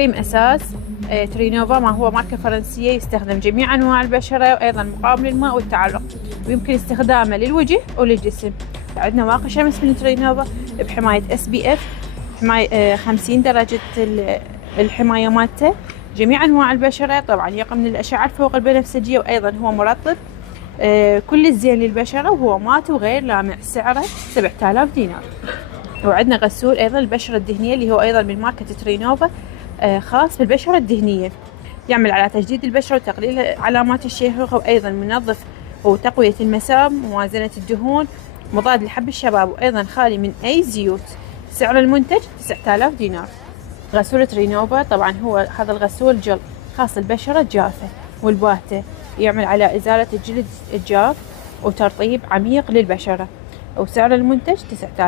كريم أساس ترينوفا، ما هو ماركة فرنسية، يستخدم جميع أنواع البشرة، وأيضا مقاوم للماء والتعرق، ويمكن استخدامه للوجه وللجسم. عندنا واقي شمس من ترينوفا بحماية SPF، حماية 50 درجة الحماية مالته، جميع أنواع البشرة، طبعا يقي من الأشعة فوق البنفسجية، وأيضا هو مرطب كل الزين للبشرة، وهو مات وغير لامع، سعره 7000 دينار. وعندنا غسول أيضا البشرة الدهنية اللي هو أيضا من ماركة ترينوفا، خاص بالبشرة الدهنية، يعمل على تجديد البشرة وتقليل علامات الشيخوخة، وأيضا منظف وتقوية المسام، موازنة الدهون، مضاد لحب الشباب، وأيضا خالي من أي زيوت. سعر المنتج 9000 دينار. غسول ترينوفا طبعا هو هذا الغسول جل خاص البشرة الجافة والباتة، يعمل على إزالة الجلد الجاف وترطيب عميق للبشرة، وسعر المنتج 9000.